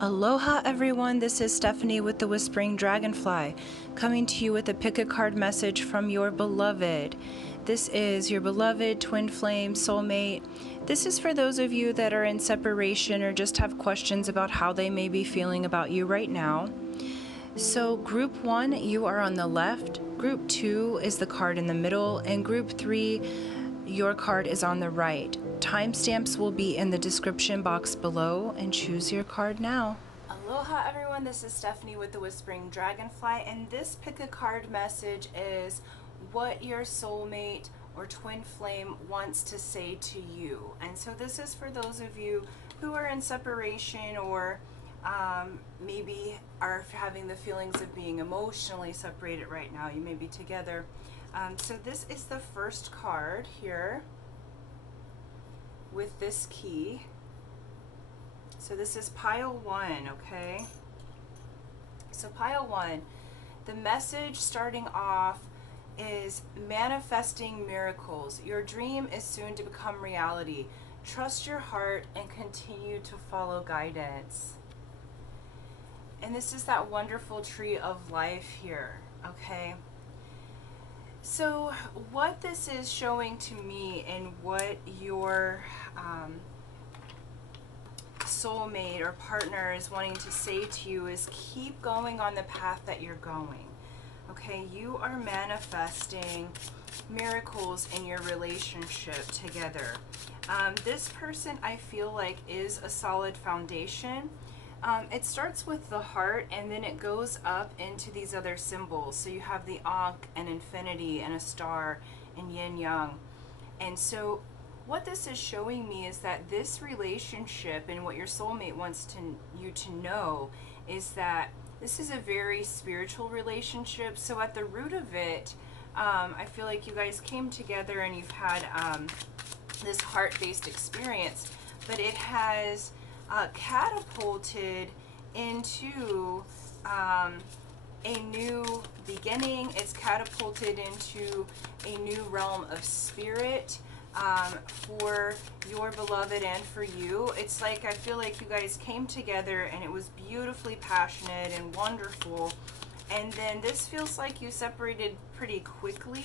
Aloha everyone, this is Stephanie with the Whispering Dragonfly, coming to you with a pick a card message from your beloved. This is your beloved twin flame soulmate. This is for those of you that are in separation or just have questions about how they may be feeling about you right now. So group 1, you are on the left, group 2 is the card in the middle, and group 3, your card is on the right. Timestamps will be in the description box below, and choose your card now. Aloha everyone, this is Stephanie with the Whispering Dragonfly, and this pick a card message is what your soulmate or twin flame wants to say to you. And so this is for those of you who are in separation or maybe are having the feelings of being emotionally separated right now. You may be together. So this is the first card here with this key. So this is pile 1, okay? So pile 1, the message starting off is manifesting miracles. Your dream is soon to become reality. Trust your heart and continue to follow guidance. And this is that wonderful tree of life here, okay? So what this is showing to me and what your soulmate or partner is wanting to say to you is keep going on the path that you're going. Okay, you are manifesting miracles in your relationship together. This person, I feel like, is a solid foundation. It starts with the heart and then it goes up into these other symbols. So you have the Ankh and infinity and a star and yin yang. And so what this is showing me is that this relationship and what your soulmate wants you to know is that this is a very spiritual relationship. So at the root of it, I feel like you guys came together and you've had this heart-based experience, but it has catapulted into a new beginning. It's catapulted into a new realm of spirit for your beloved and for you. It's like, I feel like you guys came together and it was beautifully passionate and wonderful, and then this feels like you separated pretty quickly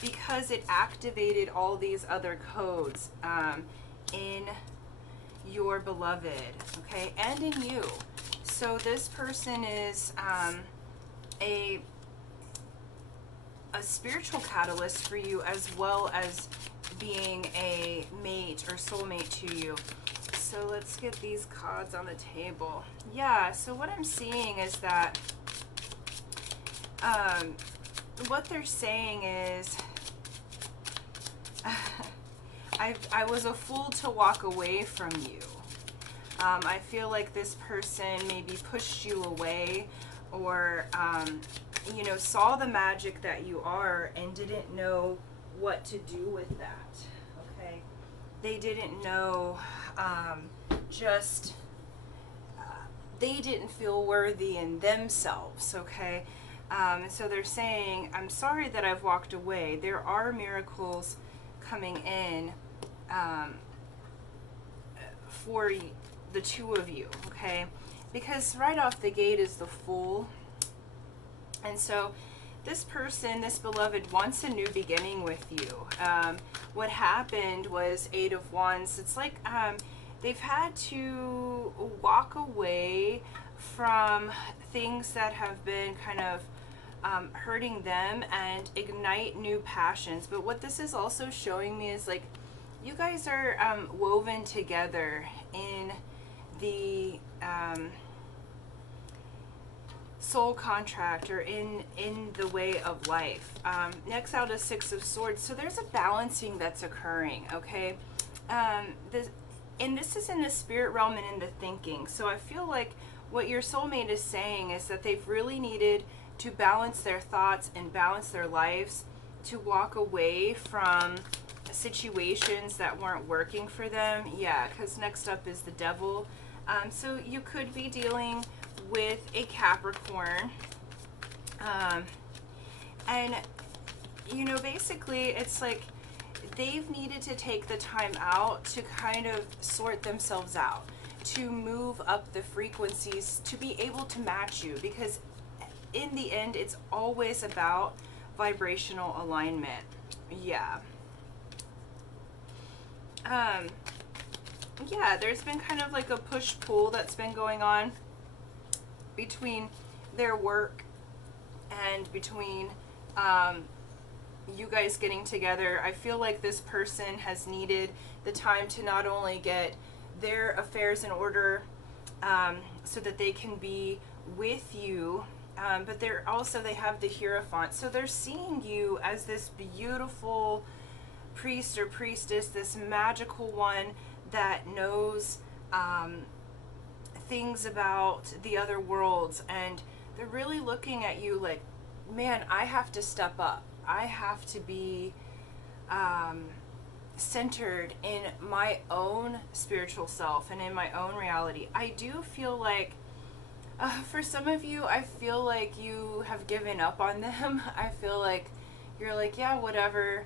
because it activated all these other codes in your beloved, okay, and in you. So this person is a spiritual catalyst for you, as well as being a mate or soulmate to you. So let's get these cards on the table. Yeah, so what I'm seeing is that what they're saying is I was a fool to walk away from you. I feel like this person maybe pushed you away, or you know, saw the magic that you are and didn't know what to do with that, okay? They didn't know, they didn't feel worthy in themselves, okay? So they're saying, I'm sorry that I've walked away. There are miracles coming in for the two of you, okay? Because right off the gate is the Fool. And so this person, this beloved, wants a new beginning with you. What happened was Eight of Wands. It's like they've had to walk away from things that have been kind of hurting them and ignite new passions. But what this is also showing me is, like, you guys are woven together in the soul contract, or in the way of life. Next out is Six of Swords. So there's a balancing that's occurring, okay? And this is in the spirit realm and in the thinking. So I feel like what your soulmate is saying is that they've really needed to balance their thoughts and balance their lives, to walk away from situations that weren't working for them. Yeah, because next up is the Devil. So you could be dealing with a Capricorn, and you know, basically it's like they've needed to take the time out to kind of sort themselves out. to move up the frequencies to be able to match you, because in the end, it's always about vibrational alignment. Yeah. Yeah, there's been kind of like a push-pull that's been going on between their work and between you guys getting together. I feel like this person has needed the time to not only get their affairs in order so that they can be with you, but they have the Hierophant. So they're seeing you as this beautiful priest or priestess, this magical one that knows things about the other worlds, and they're really looking at you like, man, I have to step up. I have to be centered in my own spiritual self and in my own reality. I do feel like for some of you, I feel like you have given up on them. I feel like you're like, yeah, whatever,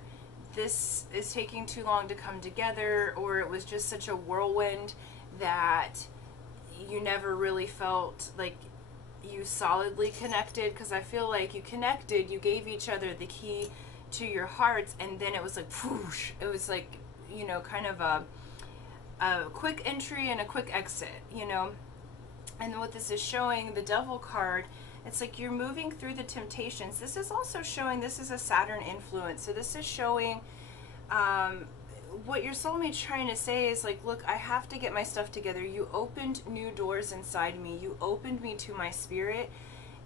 this is taking too long to come together, or it was just such a whirlwind that you never really felt like you solidly connected. Because I feel like you connected, you gave each other the key to your hearts, and then it was like whoosh, it was like, you know, kind of a quick entry and a quick exit, you know. And what this is showing, the Devil card, it's like you're moving through the temptations. This is also showing, this is a Saturn influence, so this is showing what your soulmate's trying to say is like, look, I have to get my stuff together. You opened new doors inside me. You opened me to my spirit.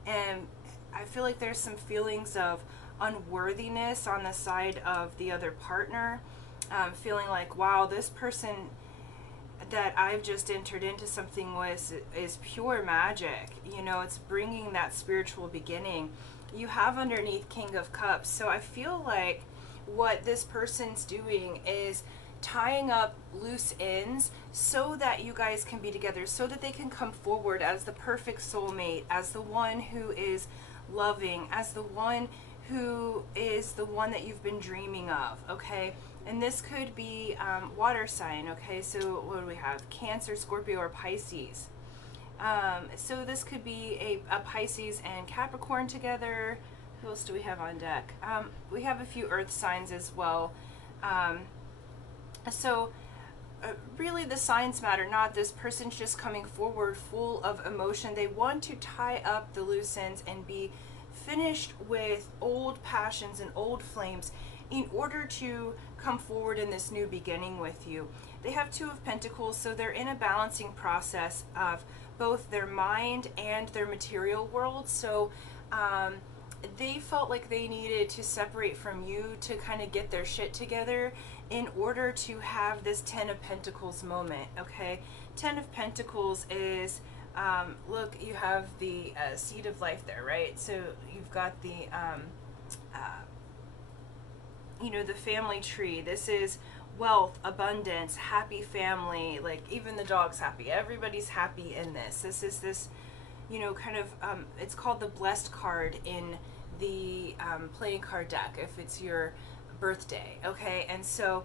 And I feel like there's some feelings of unworthiness on the side of the other partner. Feeling like, wow, this person that I've just entered into something with is pure magic. You know, it's bringing that spiritual beginning. You have underneath King of Cups. So I feel like what this person's doing is tying up loose ends so that you guys can be together, so that they can come forward as the perfect soulmate, as the one who is loving, as the one who is the one that you've been dreaming of, okay? And this could be water sign, okay? So what do we have? Cancer, Scorpio, or Pisces. So this could be a Pisces and Capricorn together. Who else do we have on deck? We have a few earth signs as well. Really the signs matter not. This person's just coming forward full of emotion. They want to tie up the loose ends and be finished with old passions and old flames in order to come forward in this new beginning with you. They have Two of Pentacles, so they're in a balancing process of both their mind and their material world. So they felt like they needed to separate from you to kind of get their shit together in order to have this Ten of Pentacles moment, okay? Ten of Pentacles is, look, you have the seed of life there, right? So you've got the, you know, the family tree. This is wealth, abundance, happy family, like even the dog's happy. Everybody's happy in this. This is this, you know, kind of, it's called the blessed card in the playing card deck if it's your birthday, okay? And so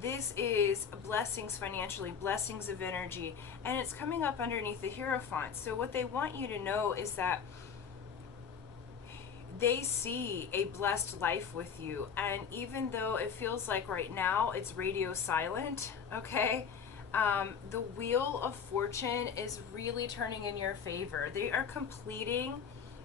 this is blessings financially, blessings of energy, and it's coming up underneath the Hierophant. So what they want you to know is that they see a blessed life with you, and even though it feels like right now it's radio silent, okay, the wheel of fortune is really turning in your favor. They are completing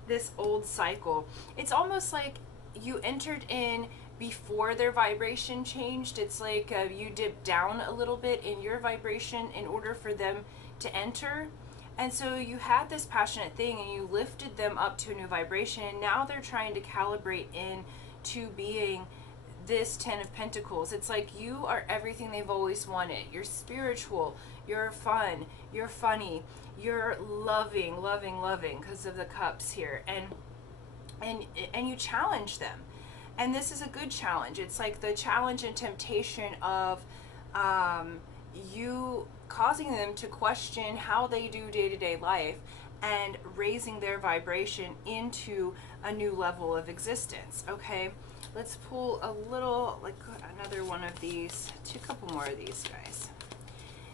this old cycle. It's almost like you entered in before their vibration changed. It's like you dipped down a little bit in your vibration in order for them to enter. And so you had this passionate thing and you lifted them up to a new vibration, and now they're trying to calibrate in to being this Ten of Pentacles. It's like you are everything they've always wanted. You're spiritual, you're fun, you're funny, you're loving because of the cups here, and you challenge them. And this is a good challenge. It's like the challenge and temptation of you causing them to question how they do day-to-day life and raising their vibration into a new level of existence, okay? Let's pull a little, like another one of these, a couple more of these guys.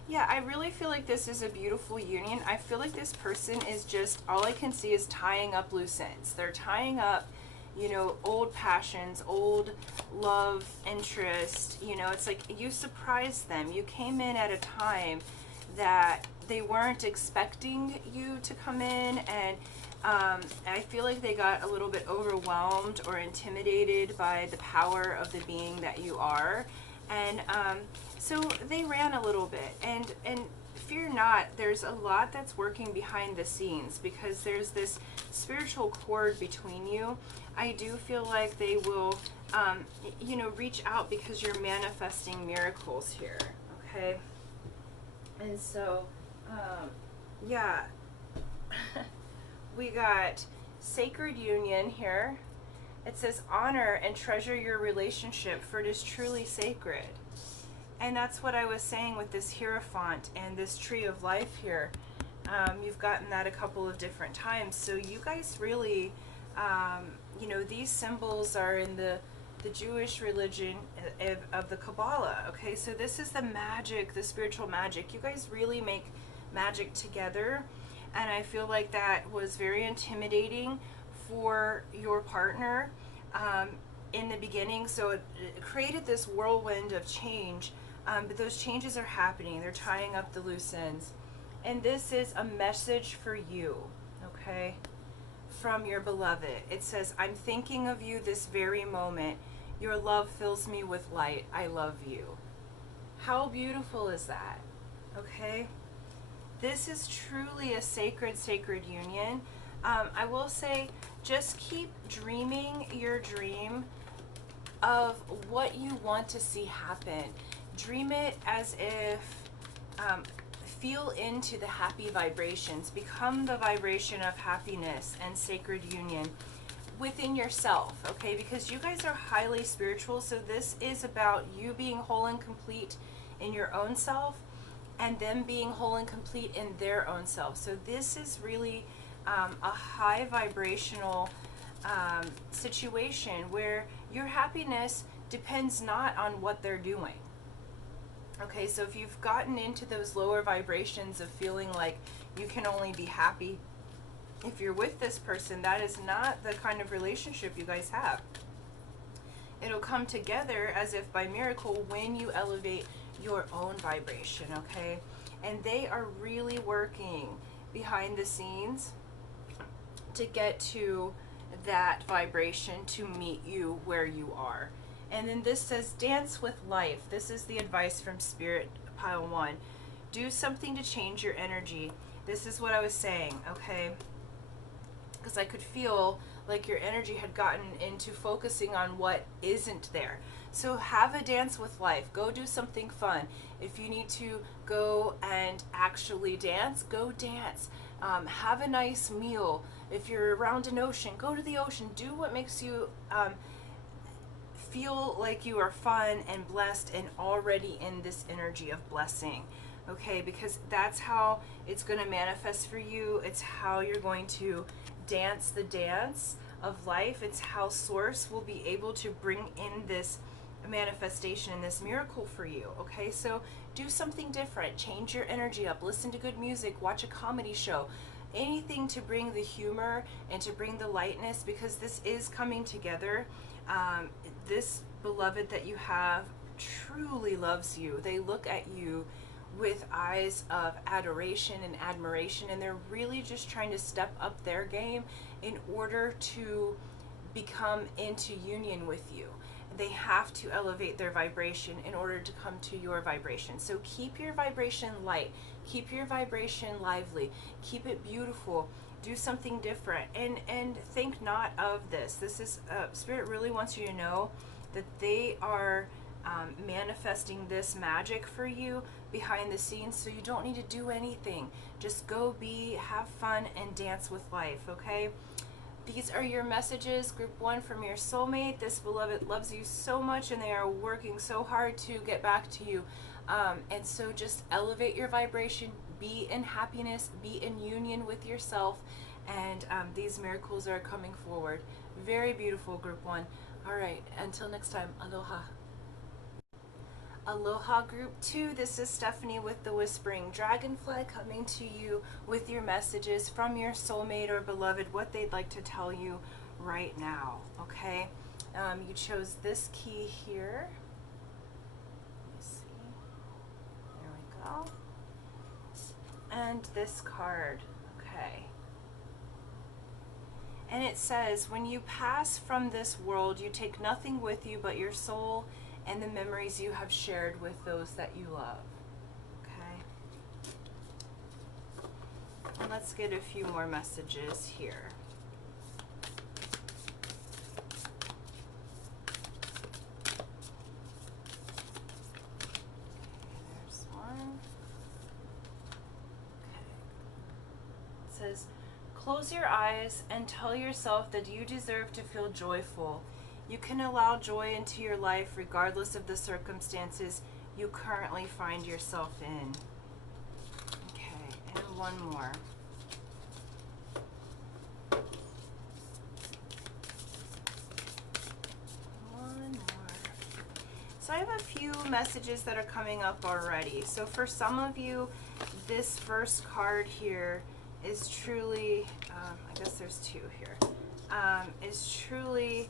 Yeah, I really feel like this is a beautiful union. I feel like this person is just, all I can see is tying up loose ends. They're tying up, you know, old passions, old love, interest. You know, it's like you surprised them. You came in at a time that they weren't expecting you to come in, and I feel like they got a little bit overwhelmed or intimidated by the power of the being that you are. And so they ran a little bit, and fear not, there's a lot that's working behind the scenes, because there's this spiritual cord between you. I do feel like they will you know, reach out, because you're manifesting miracles here. Okay. And so yeah. We got sacred union here. It says honor and treasure your relationship, for it is truly sacred. And that's what I was saying with this Hierophant and this tree of life here. You've gotten that a couple of different times. So you guys really, you know, these symbols are in the Jewish religion of the Kabbalah. Okay, so this is the magic, the spiritual magic. You guys really make magic together. And I feel like that was very intimidating for your partner in the beginning. So it created this whirlwind of change, but those changes are happening. They're tying up the loose ends. And this is a message for you, okay, from your beloved. It says, I'm thinking of you this very moment. Your love fills me with light. I love you. How beautiful is that? Okay. This is truly a sacred, sacred union. I will say, just keep dreaming your dream of what you want to see happen. Dream it as if, feel into the happy vibrations. Become the vibration of happiness and sacred union within yourself, okay? Because you guys are highly spiritual, so this is about you being whole and complete in your own self, and them being whole and complete in their own self. So this is really a high vibrational situation where your happiness depends not on what they're doing. Okay, so if you've gotten into those lower vibrations of feeling like you can only be happy if you're with this person, that is not the kind of relationship you guys have. It'll come together as if by miracle when you elevate your own vibration, okay? And they are really working behind the scenes to get to that vibration to meet you where you are. And then this says dance with life. This is the advice from Spirit, pile 1. Do something to change your energy. This is what I was saying, okay? Because I could feel like your energy had gotten into focusing on what isn't there. So have a dance with life. Go do something fun. If you need to go and actually dance, go dance. Have a nice meal. If you're around an ocean, go to the ocean. Do what makes you feel like you are fun and blessed and already in this energy of blessing. Okay, because that's how it's going to manifest for you. It's how you're going to dance the dance of life. It's how Source will be able to bring in this manifestation and this miracle for you. Okay, so do something different. Change your energy up. Listen to good music. Watch a comedy show. Anything to bring the humor and to bring the lightness, because this is coming together. This beloved that you have truly loves you. They look at you with eyes of adoration and admiration, and they're really just trying to step up their game in order to become into union with you. They have to elevate their vibration in order to come to your vibration. So keep your vibration light, keep your vibration lively, keep it beautiful. Do something different, and think not of this. This is Spirit really wants you to know that they are manifesting this magic for you behind the scenes, so you don't need to do anything. Just go be, have fun, and dance with life, okay? These are your messages, group 1 from your soulmate. This beloved loves you so much, and they are working so hard to get back to you. And so just elevate your vibration, be in happiness, be in union with yourself, and these miracles are coming forward. Very beautiful, group 1. All right, until next time, aloha. Aloha Group 2, this is Stephanie with the Whispering Dragonfly coming to you with your messages from your soulmate or beloved, what they'd like to tell you right now, okay? You chose this key here. Let me see. There we go. And this card, okay. And it says, when you pass from this world, you take nothing with you but your soul and the memories you have shared with those that you love. Okay. And let's get a few more messages here. Okay, there's one. Okay. It says, close your eyes and tell yourself that you deserve to feel joyful. You can allow joy into your life regardless of the circumstances you currently find yourself in. Okay, and one more. One more. So I have a few messages that are coming up already. So for some of you, this first card here is truly, I guess there's two here, is truly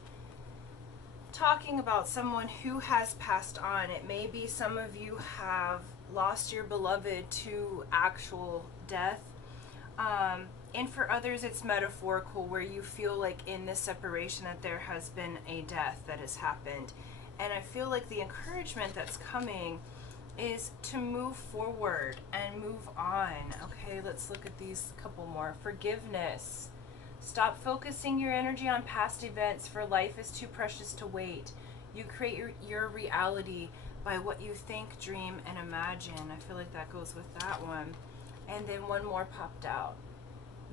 talking about someone who has passed on. It may be some of you have lost your beloved to actual death. And for others, it's metaphorical, where you feel like in this separation that there has been a death that has happened. And I feel like the encouragement that's coming is to move forward and move on. Okay, let's look at these couple more. Forgiveness. Stop focusing your energy on past events, for life is too precious to wait. You create your reality by what you think, dream, and imagine. I feel like that goes with that one. And then one more popped out.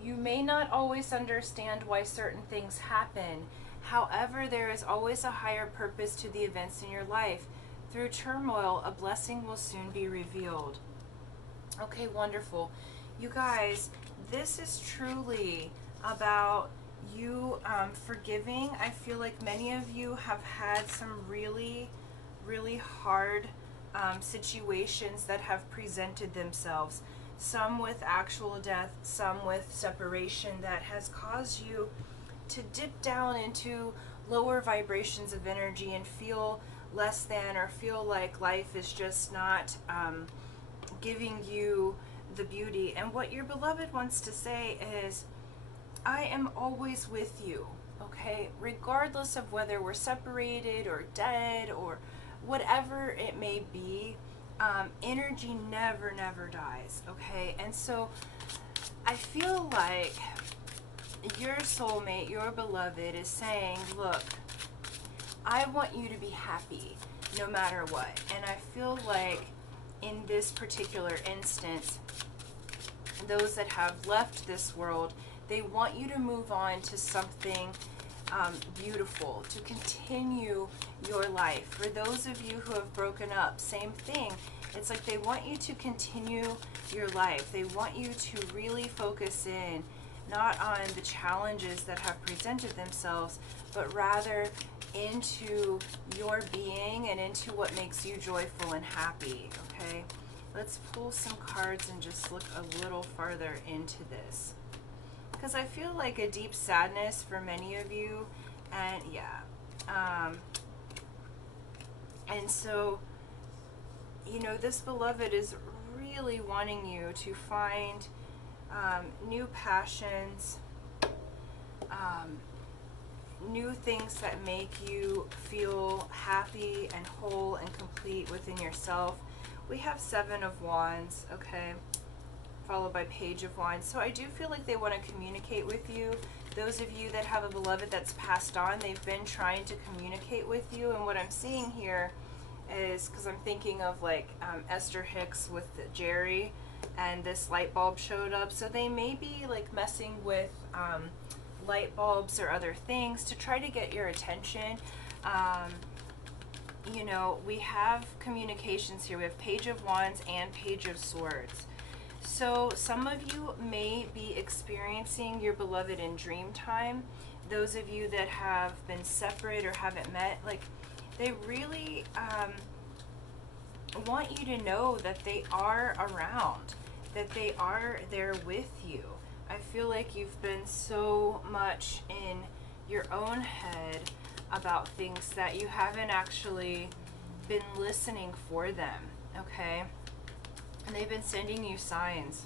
You may not always understand why certain things happen. However, there is always a higher purpose to the events in your life. Through turmoil, a blessing will soon be revealed. Okay, wonderful. You guys, this is truly about you forgiving. I feel like many of you have had some really, really hard situations that have presented themselves. Some with actual death, some with separation, that has caused you to dip down into lower vibrations of energy and feel less than, or feel like life is just not giving you the beauty. And what your beloved wants to say is, I am always with you, okay? Regardless of whether we're separated or dead or whatever it may be, energy never, never dies, okay? And so I feel like your soulmate, your beloved, is saying, look, I want you to be happy no matter what. And I feel like in this particular instance, those that have left this world, they want you to move on to something beautiful, to continue your life. For those of you who have broken up, same thing. It's like they want you to continue your life. They want you to really focus in, not on the challenges that have presented themselves, but rather into your being and into what makes you joyful and happy, okay? Let's pull some cards and just look a little farther into this, because I feel like a deep sadness for many of you. And yeah, and so, you know, this beloved is really wanting you to find new passions, new things that make you feel happy and whole and complete within yourself. We have Seven of Wands, okay, followed by Page of Wands. So I do feel like they want to communicate with you. Those of you that have a beloved that's passed on, they've been trying to communicate with you. And what I'm seeing here is, because I'm thinking of like Esther Hicks with Jerry, and this light bulb showed up. So they may be like messing with light bulbs or other things to try to get your attention. You know, we have communications here. We have Page of Wands and Page of Swords. So some of you may be experiencing your beloved in dream time. Those of you that have been separate or haven't met, like, they really want you to know that they are around, that they are there with you. I feel like you've been so much in your own head about things that you haven't actually been listening for them, okay? And they've been sending you signs.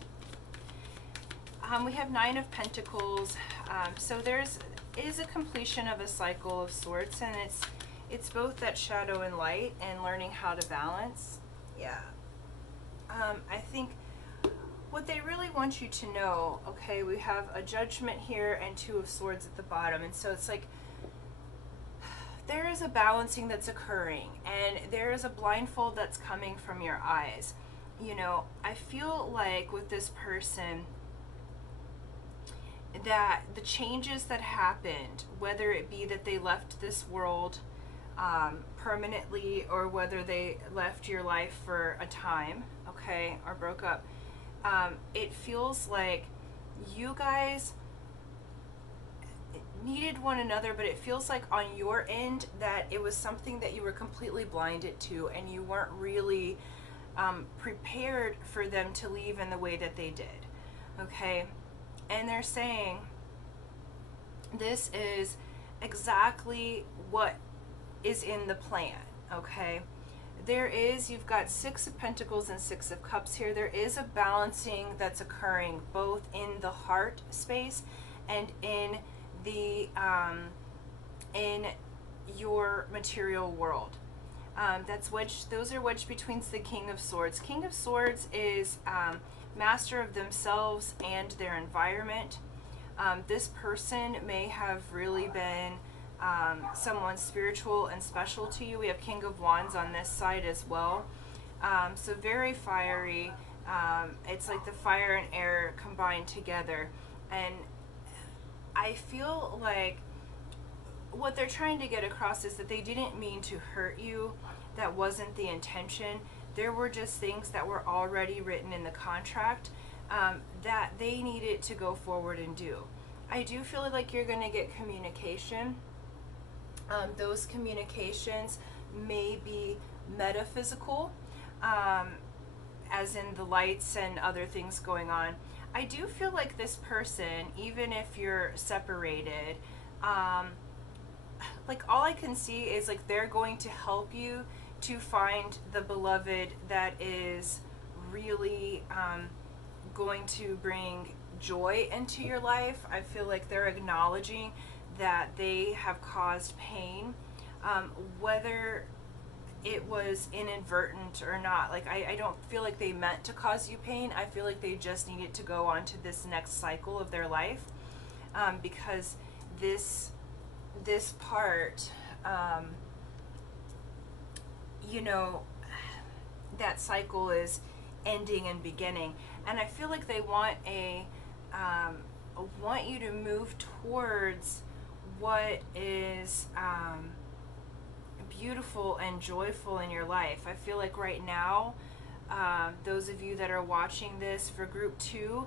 We have Nine of Pentacles. So is a completion of a cycle of sorts, and it's both that shadow and light and learning how to balance. Yeah. I think what they really want you to know, okay, we have a Judgment here and Two of Swords at the bottom, and so it's like there is a balancing that's occurring, and there is a blindfold that's coming from your eyes. You know, I feel like with this person that the changes that happened, whether it be that they left this world permanently, or whether they left your life for a time, okay, or broke up, it feels like you guys needed one another, but it feels like on your end that it was something that you were completely blinded to, and you weren't really prepared for them to leave in the way that they did, okay? And they're saying this is exactly what is in the plan, okay? You've got Six of Pentacles and Six of Cups here. There is a balancing that's occurring both in the heart space and in the in your material world. Those are wedged between the King of Swords. King of Swords is master of themselves and their environment. This person may have really been someone spiritual and special to you. We have King of Wands on this side as well. So very fiery. It's like the fire and air combined together. And I feel like what they're trying to get across is that they didn't mean to hurt you. That wasn't the intention. There were just things that were already written in the contract that they needed to go forward and do. I do feel like you're going to get communication. Those communications may be metaphysical, as in the lights and other things going on. I do feel like this person, even if you're separated, like all I can see is like they're going to help you to find the beloved that is really going to bring joy into your life. I feel like they're acknowledging that they have caused pain, whether it was inadvertent or not. Like I don't feel like they meant to cause you pain. I feel like they just needed to go on to this next cycle of their life, because this part, you know, that cycle is ending and beginning, and I feel like they want want you to move towards what is beautiful and joyful in your life. I feel like right now, those of you that are watching this for group 2,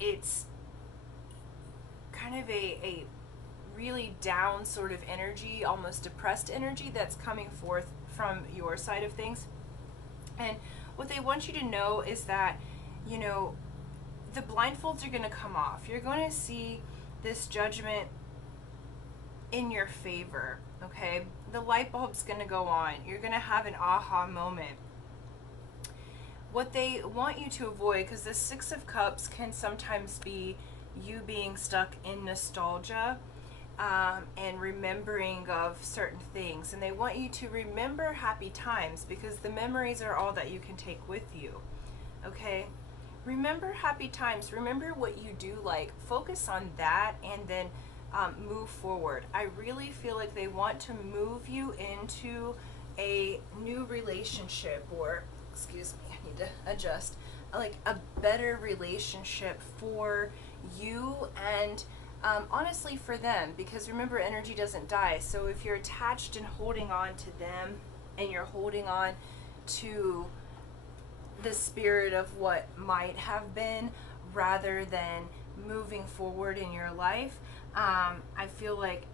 it's kind of a really down sort of energy, almost depressed energy that's coming forth from your side of things. And what they want you to know is that, you know, the blindfolds are going to come off. You're going to see this judgment in your favor, okay? The light bulb's going to go on. You're going to have an aha moment. What they want you to avoid, because the Six of Cups can sometimes be you being stuck in nostalgia, and remembering of certain things, and they want you to remember happy times, because the memories are all that you can take with you, okay? Remember happy times. Remember what you do like. Focus on that, and then move forward. I really feel like they want to move you into a new relationship, or excuse me, I need to adjust, like a better relationship for you and honestly for them, because remember, energy doesn't die. So if you're attached and holding on to them, and you're holding on to the spirit of what might have been rather than moving forward in your life, I feel like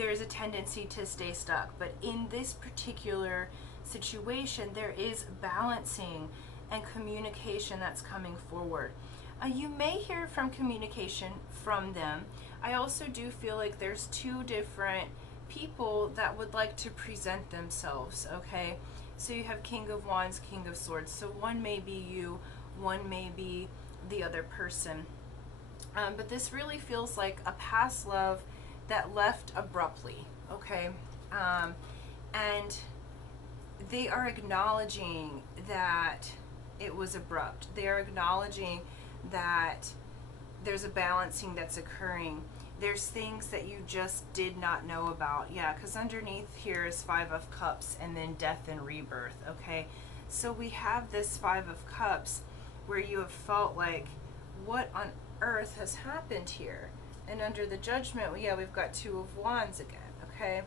there's a tendency to stay stuck. But in this particular situation, there is balancing and communication that's coming forward. You may hear from communication from them. I also do feel like there's two different people that would like to present themselves, okay? So you have King of Wands, King of Swords. So one may be you, one may be the other person. But this really feels like a past love that left abruptly, okay? And they are acknowledging that it was abrupt. They are acknowledging that there's a balancing that's occurring. There's things that you just did not know about. Yeah, because underneath here is Five of Cups and then death and rebirth, okay? So we have this Five of Cups where you have felt like, what on earth has happened here? And under the Judgment, yeah, we've got Two of Wands again, okay?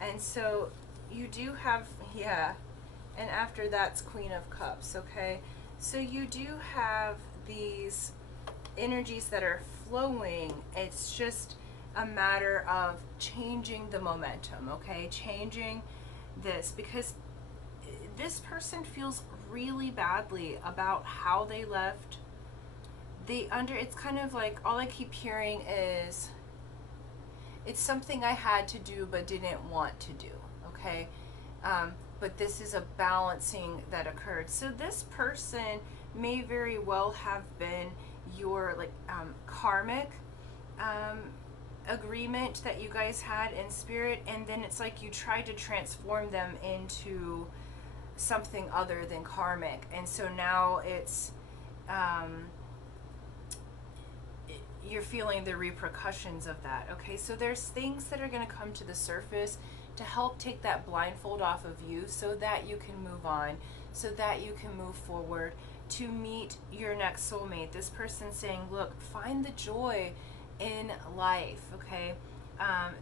And so you do have, yeah, and after that's Queen of Cups, okay? So you do have these energies that are flowing. It's just a matter of changing the momentum, okay? Changing this, because this person feels really badly about how they left. It's kind of like, all I keep hearing is, it's something I had to do but didn't want to do, okay? But this is a balancing that occurred. So this person may very well have been your karmic agreement that you guys had in spirit, and then it's like you tried to transform them into something other than karmic, and so now it's you're feeling the repercussions of that, okay? So there's things that are going to come to the surface to help take that blindfold off of you so that you can move on, so that you can move forward to meet your next soulmate. This person saying, look, find the joy in life, okay?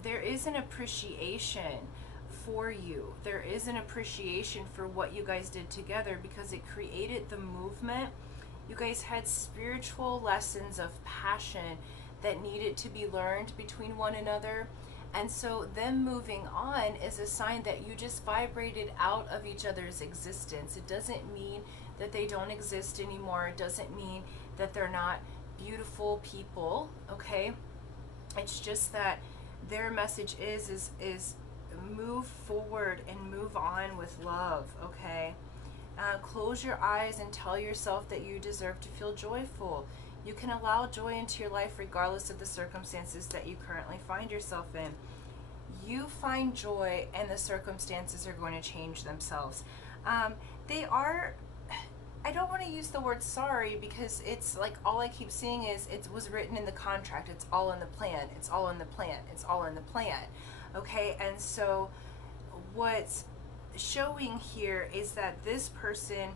There is an appreciation for you. There is an appreciation for what you guys did together because it created the movement. You guys had spiritual lessons of passion that needed to be learned between one another. And so them moving on is a sign that you just vibrated out of each other's existence. It doesn't mean that they don't exist anymore. It doesn't mean that they're not beautiful people, okay? It's just that their message is move forward and move on with love, okay? Close your eyes and tell yourself that you deserve to feel joyful. You can allow joy into your life regardless of the circumstances that you currently find yourself in. You find joy and the circumstances are going to change themselves. They are, I don't want to use the word sorry because it's like all I keep seeing is it was written in the contract. It's all in the plan. It's all in the plan. It's all in the plan. Okay, and so what's showing here is that this person,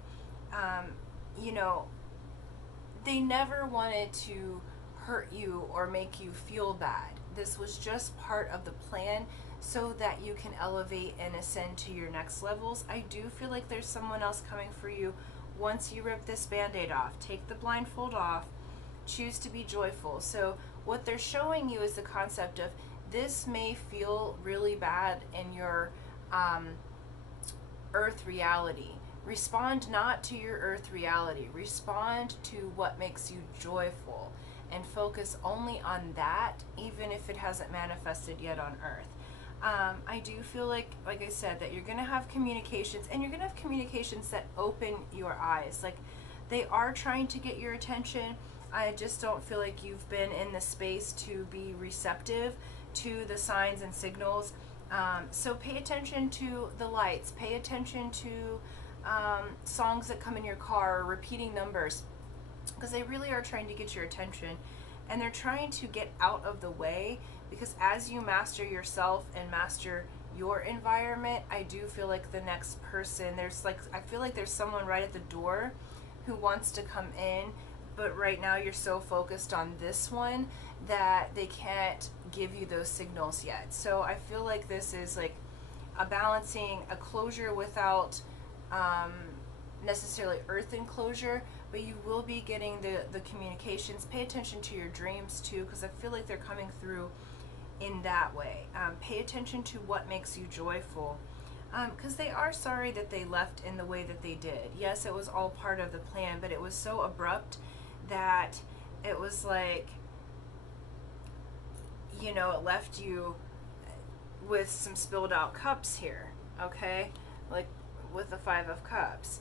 they never wanted to hurt you or make you feel bad. This was just part of the plan so that you can elevate and ascend to your next levels. I do feel like there's someone else coming for you once you rip this band-aid off. Take the blindfold off. Choose to be joyful. So what they're showing you is the concept of this may feel really bad in your earth reality. Respond not to your earth reality. Respond to what makes you joyful and focus only on that, even if it hasn't manifested yet on earth. I do feel like I said, that you're going to have communications, and you're going to have communications that open your eyes. Like, they are trying to get your attention. I just don't feel like you've been in the space to be receptive to the signs and signals. So pay attention to the lights. Pay attention to songs that come in your car or repeating numbers, because they really are trying to get your attention, and they're trying to get out of the way, because as you master yourself and master your environment, I do feel like the next person, I feel like there's someone right at the door who wants to come in, but right now you're so focused on this one that they can't give you those signals yet. So I feel like this is like a balancing, a closure without necessarily earth enclosure, but you will be getting the communications. Pay attention to your dreams too, because I feel like they're coming through in that way. Pay attention to what makes you joyful, because they are sorry that they left in the way that they did. Yes, it was all part of the plan, but it was so abrupt that it was like, you know, it left you with some spilled out cups here, okay? Like with the Five of Cups.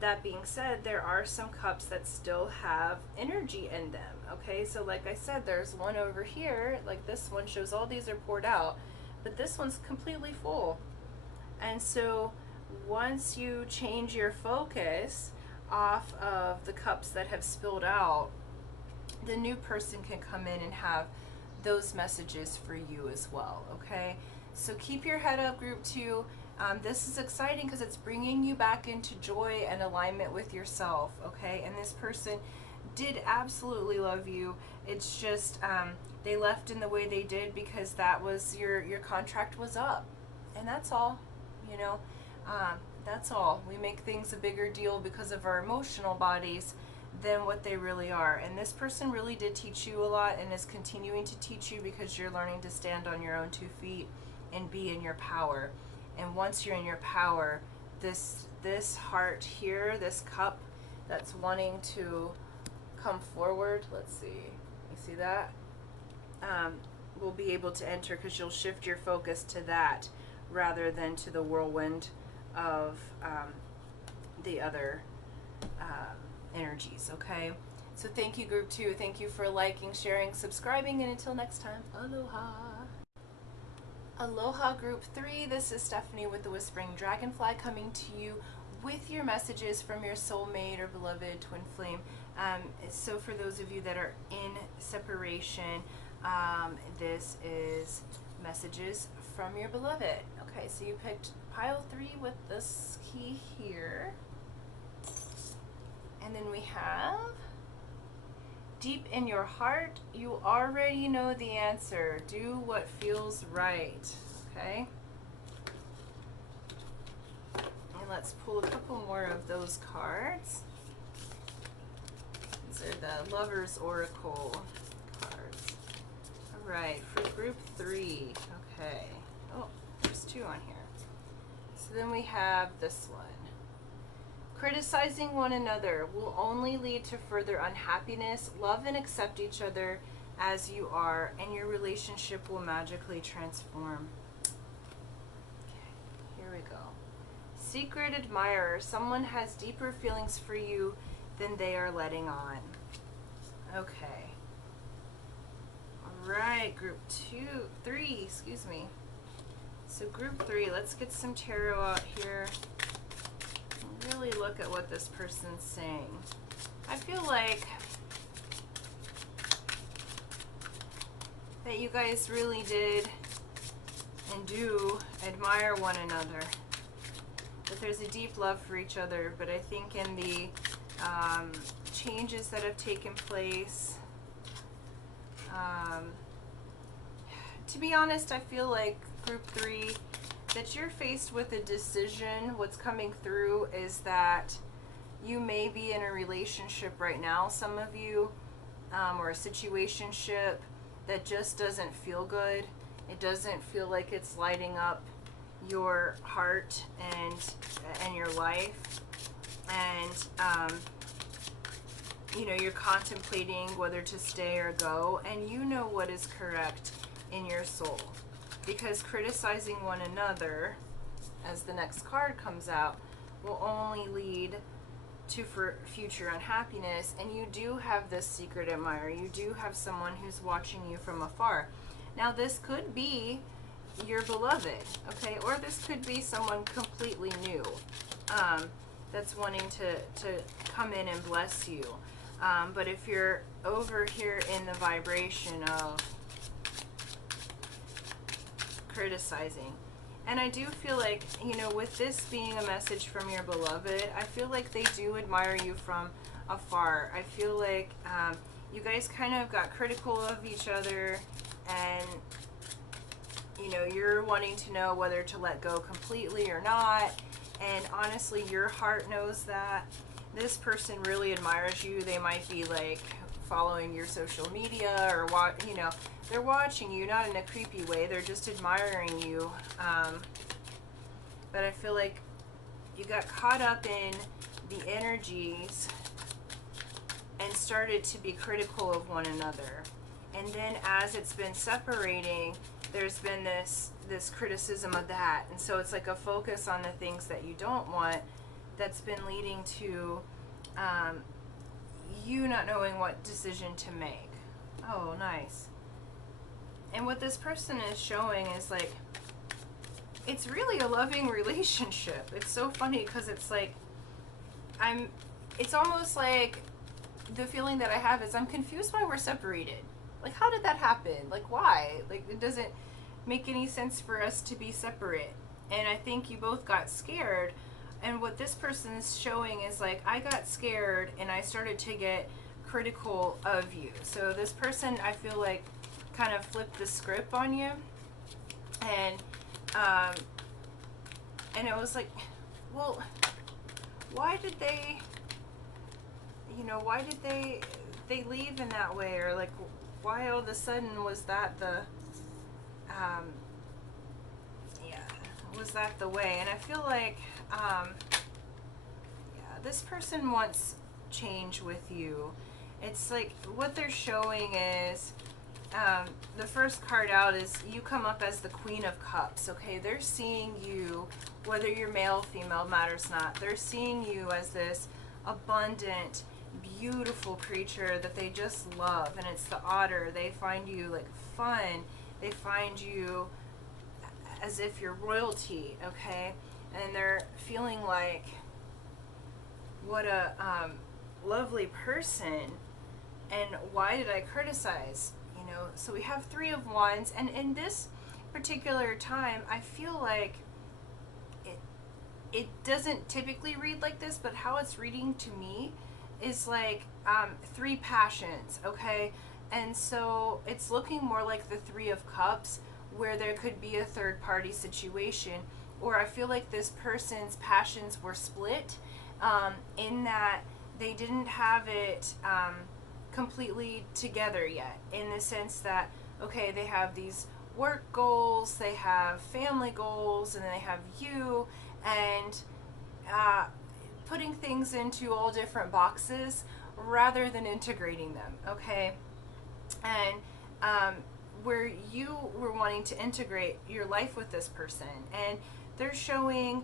That being said, there are some cups that still have energy in them, okay? So like I said, there's one over here, like this one shows all these are poured out, but this one's completely full. And so once you change your focus off of the cups that have spilled out, the new person can come in and have those messages for you as well, okay? So keep your head up, group 2. This is exciting because it's bringing you back into joy and alignment with yourself, okay? And this person did absolutely love you. It's just they left in the way they did because that was your contract was up, and that's all, you know. That's all. We make things a bigger deal because of our emotional bodies than what they really are. And this person really did teach you a lot and is continuing to teach you because you're learning to stand on your own 2 feet and be in your power. And once you're in your power, this heart here, this cup that's wanting to come forward, let's see, you see that? Will be able to enter because you'll shift your focus to that rather than to the whirlwind of the other energies, okay? So thank you, group 2. Thank you for liking, sharing, subscribing, and until next time, aloha. Aloha, group 3. This is Stephanie with the Whispering Dragonfly coming to you with your messages from your soulmate or beloved twin flame. So for those of you that are in separation, this is messages from your beloved. Okay, so you picked pile 3 with this key here. And then we have, deep in your heart, you already know the answer. Do what feels right, okay? And let's pull a couple more of those cards. These are the Lover's Oracle cards. All right, for group 3, okay. Oh, there's 2 on here. So then we have this one. Criticizing one another will only lead to further unhappiness. Love and accept each other as you are, and your relationship will magically transform. Okay, here we go. Secret admirer. Someone has deeper feelings for you than they are letting on. Okay. All right, group 3, excuse me. So group 3, let's get some tarot out here. Really look at what this person's saying. I feel like that you guys really did and do admire one another. That there's a deep love for each other, but I think in the changes that have taken place, to be honest, I feel like group 3, that you're faced with a decision. What's coming through is that you may be in a relationship right now, some of you, or a situationship that just doesn't feel good. It doesn't feel like it's lighting up your heart and your life. And you know, you're contemplating whether to stay or go, and you know what is correct in your soul. Because criticizing one another, as the next card comes out, will only lead to future unhappiness. And you do have this secret admirer. You do have someone who's watching you from afar. Now, this could be your beloved, okay? Or this could be someone completely new that's wanting to come in and bless you. But if you're over here in the vibration of criticizing, and I do feel like, you know, with this being a message from your beloved, I feel like they do admire you from afar. I feel like you guys kind of got critical of each other, and you know, you're wanting to know whether to let go completely or not. And honestly, your heart knows that. This person really admires you. They might be like following your social media or you know, they're watching you, not in a creepy way, they're just admiring you. But I feel like you got caught up in the energies and started to be critical of one another. And then as it's been separating, there's been this criticism of that. And so it's like a focus on the things that you don't want that's been leading to you not knowing what decision to make. Oh, nice. And what this person is showing is like, it's really a loving relationship. It's so funny because it's like, it's almost like the feeling that I have is I'm confused why we're separated. Like, how did that happen? Like, why? Like, it doesn't make any sense for us to be separate. And I think you both got scared. And what this person is showing is like, I got scared and I started to get critical of you. So this person, I feel like, kind of flipped the script on you. And it was like, well, why did they, you know, why did they leave in that way? Or like, why all of a sudden was that the, was that the way? And I feel like, this person wants change with you. It's like, what they're showing is, the first card out is you come up as the Queen of Cups, okay? They're seeing you, whether you're male, female, matters not. They're seeing you as this abundant, beautiful creature that they just love. And it's the otter. They find you like fun. They find you as if you're royalty, okay? And they're feeling like, what a lovely person, and why did I criticize? You know, so we have Three of Wands, and in this particular time, I feel like it doesn't typically read like this, but how it's reading to me is like three passions, okay? And so it's looking more like the Three of Cups, where there could be a third party situation, or I feel like this person's passions were split, in that they didn't have it completely together yet, in the sense that, okay, they have these work goals, they have family goals, and then they have you, and putting things into all different boxes rather than integrating them, okay? And where you were wanting to integrate your life with this person, and they're showing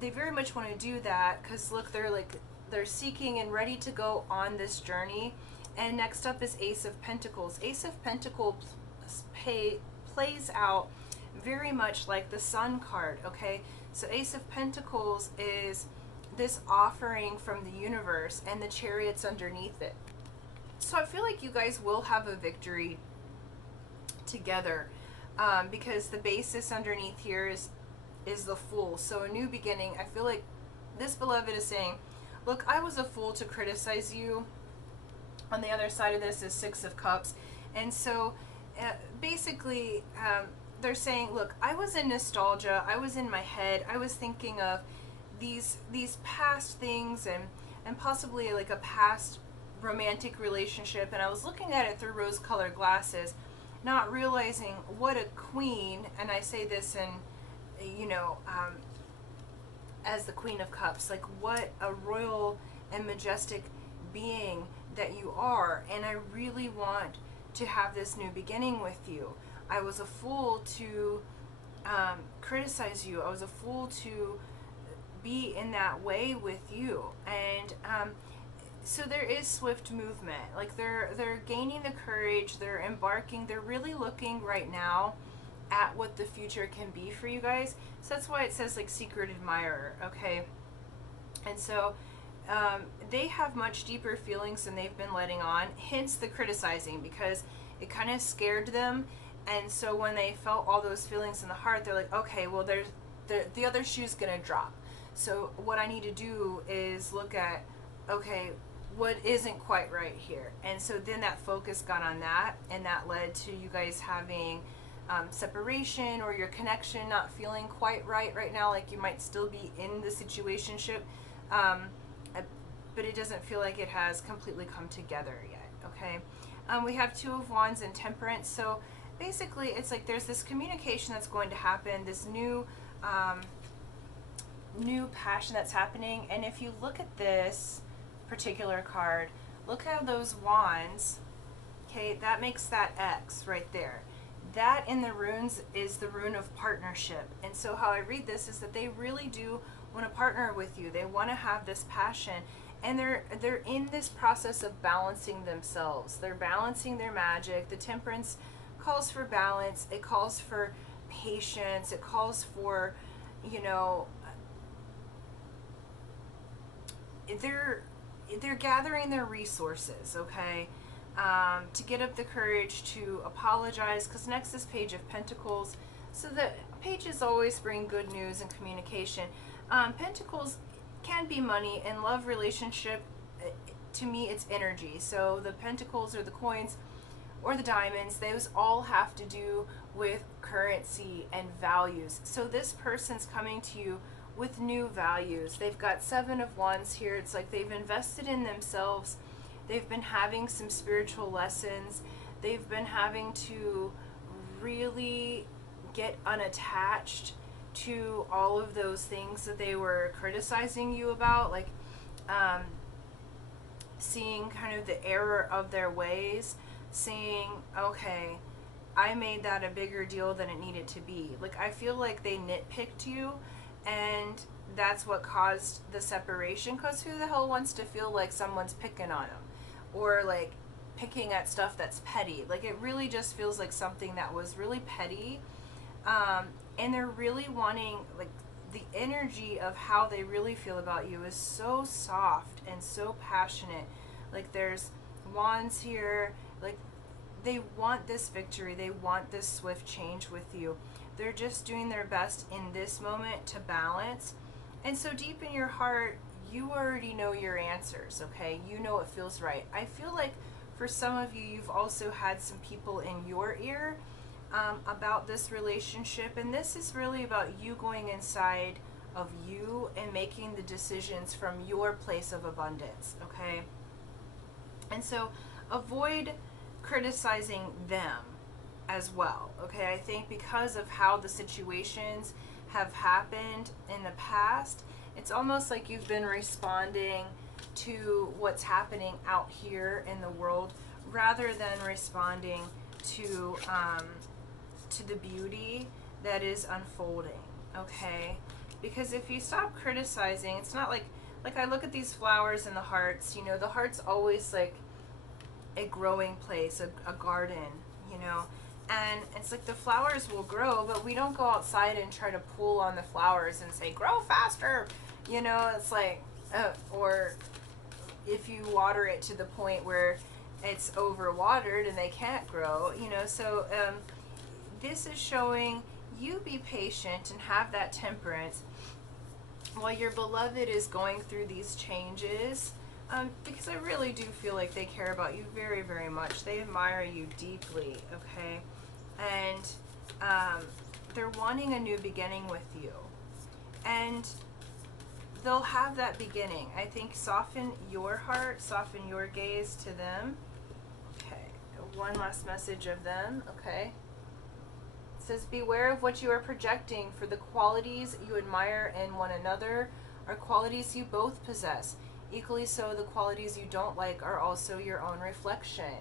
they very much want to do that, because look, they're seeking and ready to go on this journey. And next up is Ace of Pentacles. Ace of Pentacles plays out very much like the Sun card, okay? So Ace of Pentacles is this offering from the universe, and the Chariot's underneath it. So I feel like you guys will have a victory together, because the basis underneath here is the Fool. So a new beginning. I feel like this beloved is saying, look, I was a fool to criticize you. On the other side of this is Six of Cups. And so basically they're saying, look, I was in nostalgia, I was in my head, I was thinking of these past things, and possibly like a past romantic relationship, and I was looking at it through rose-colored glasses, not realizing what a queen, and I say this in, you know, as the Queen of Cups, like what a royal and majestic being that you are, and I really want to have this new beginning with you. I was a fool to criticize you. I was a fool to be in that way with you, and so there is swift movement. Like they're gaining the courage. They're embarking. They're really looking right now at what the future can be for you guys. So that's why it says like secret admirer, okay? And so they have much deeper feelings than they've been letting on, hence the criticizing, because it kind of scared them. And so when they felt all those feelings in the heart, they're like, okay, well, there's the other shoe's gonna drop. So what I need to do is look at, okay, what isn't quite right here? And so then that focus got on that, and that led to you guys having separation, or your connection not feeling quite right now, like you might still be in the situationship. but it doesn't feel like it has completely come together yet, okay? We have Two of Wands and Temperance. So basically, it's like there's this communication that's going to happen, this new passion that's happening. And if you look at this particular card, look how those wands, okay, that makes that X right there. That in the runes is the rune of partnership. And so how I read this is that they really do want to partner with you. They want to have this passion, and they're in this process of balancing themselves. They're balancing their magic. The Temperance calls for balance. It calls for patience. It calls for, you know, they're gathering their resources, okay, to get up the courage to apologize, because next is Page of Pentacles. So the pages always bring good news and communication. Pentacles can be money, and love, relationship, to me it's energy. So the pentacles or the coins or the diamonds, those all have to do with currency and values. So this person's coming to you with new values. They've got Seven of Wands here. It's like they've invested in themselves. They've been having some spiritual lessons. They've been having to really get unattached to all of those things that they were criticizing you about, like seeing kind of the error of their ways, seeing, okay, I made that a bigger deal than it needed to be. Like, I feel like they nitpicked you, and that's what caused the separation, because who the hell wants to feel like someone's picking on them, or like picking at stuff that's petty? Like, it really just feels like something that was really petty, and they're really wanting, like, the energy of how they really feel about you is so soft and so passionate. Like, there's wands here. Like, they want this victory. They want this swift change with you. They're just doing their best in this moment to balance. And so deep in your heart, you already know your answers, okay? You know it feels right. I feel like for some of you, you've also had some people in your ear about this relationship. And this is really about you going inside of you and making the decisions from your place of abundance, okay? And so avoid criticizing them as well, okay? I think because of how the situations have happened in the past, it's almost like you've been responding to what's happening out here in the world rather than responding to the beauty that is unfolding, okay? Because if you stop criticizing, it's not like I look at these flowers and the hearts, you know, the heart's always like a growing place, a garden, you know, and it's like the flowers will grow, but we don't go outside and try to pull on the flowers and say, grow faster, you know. It's like, or if you water it to the point where it's overwatered and they can't grow, you know. So this is showing you be patient and have that temperance while your beloved is going through these changes, because I really do feel like they care about you very, very much. They admire you deeply, okay? And they're wanting a new beginning with you. And they'll have that beginning. I think soften your heart, soften your gaze to them. Okay, one last message of them, okay? It says, beware of what you are projecting, for the qualities you admire in one another are qualities you both possess. Equally so, the qualities you don't like are also your own reflection.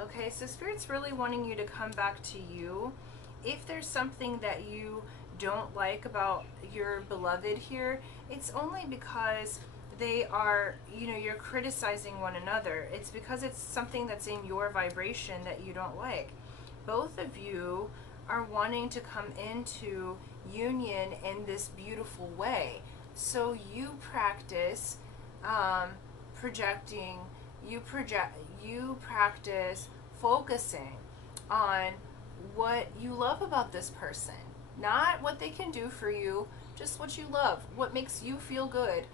Okay, so Spirit's really wanting you to come back to you. If there's something that you don't like about your beloved here, it's only because they are, you know, you're criticizing one another. It's because it's something that's in your vibration that you don't like. Both of you are wanting to come into union in this beautiful way. So you practice projecting, you practice focusing on what you love about this person. Not what they can do for you, just what you love. What makes you feel good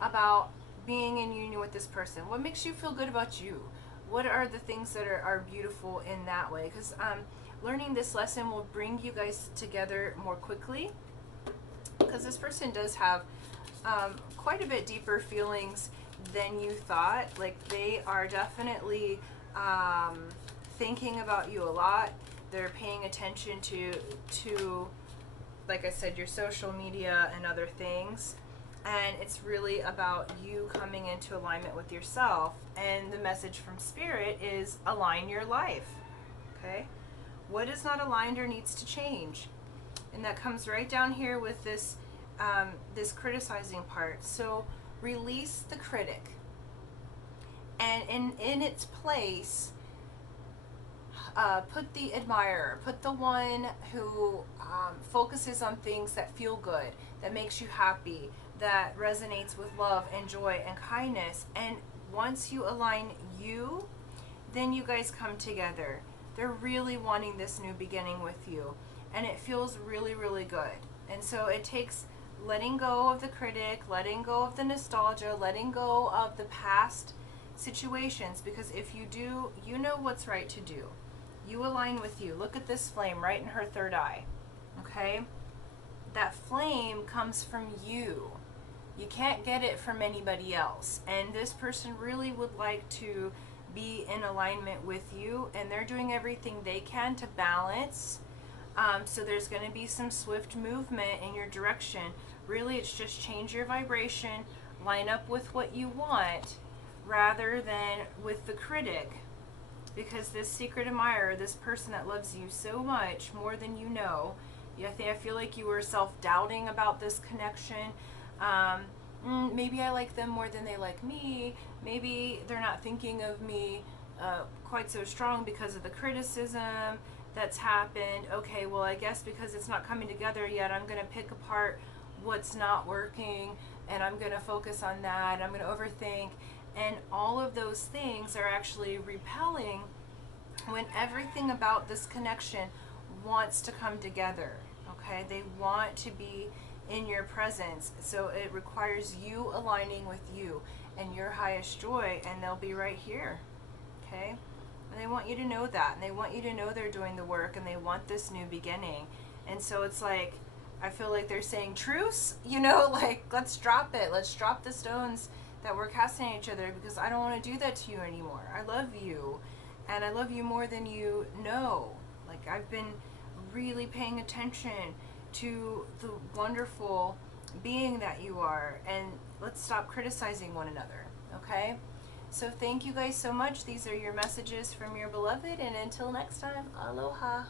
about being in union with this person? What makes you feel good about you? What are the things that are beautiful in that way? Because learning this lesson will bring you guys together more quickly, because this person does have quite a bit deeper feelings than you thought. Like, they are definitely thinking about you a lot. They're paying attention to, like I said, your social media and other things. And it's really about you coming into alignment with yourself. And the message from Spirit is align your life. Okay? What is not aligned or needs to change? And that comes right down here with this this criticizing part. So release the critic. And in its place, put the admirer, put the one who focuses on things that feel good, that makes you happy, that resonates with love and joy and kindness. And once you align you, then you guys come together. They're really wanting this new beginning with you, and it feels really, really good. And so it takes letting go of the critic, letting go of the nostalgia, letting go of the past situations, because if you do, you know what's right to do. You align with you. Look at this flame right in her third eye. Okay? That flame comes from you. You can't get it from anybody else. And this person really would like to be in alignment with you, and they're doing everything they can to balance. So there's going to be some swift movement in your direction. Really, it's just change your vibration, line up with what you want, rather than with the critic. Because this secret admirer, this person that loves you so much, more than you know, I feel like you were self-doubting about this connection. Maybe I like them more than they like me. Maybe they're not thinking of me quite so strong because of the criticism that's happened. Okay, well, I guess because it's not coming together yet, I'm going to pick apart what's not working, and I'm going to focus on that. I'm going to overthink. And all of those things are actually repelling when everything about this connection wants to come together. Okay, they want to be in your presence. So it requires you aligning with you and your highest joy, and they'll be right here. Okay, and they want you to know that, and they want you to know they're doing the work, and they want this new beginning. And so it's like, I feel like they're saying truce, you know, like, let's drop it. Let's drop the stones that we're casting at each other, because I don't want to do that to you anymore. I love you, and I love you more than you know. Like, I've been really paying attention to the wonderful being that you are, and let's stop criticizing one another. Okay? So thank you guys so much. These are your messages from your beloved, and until next time, aloha.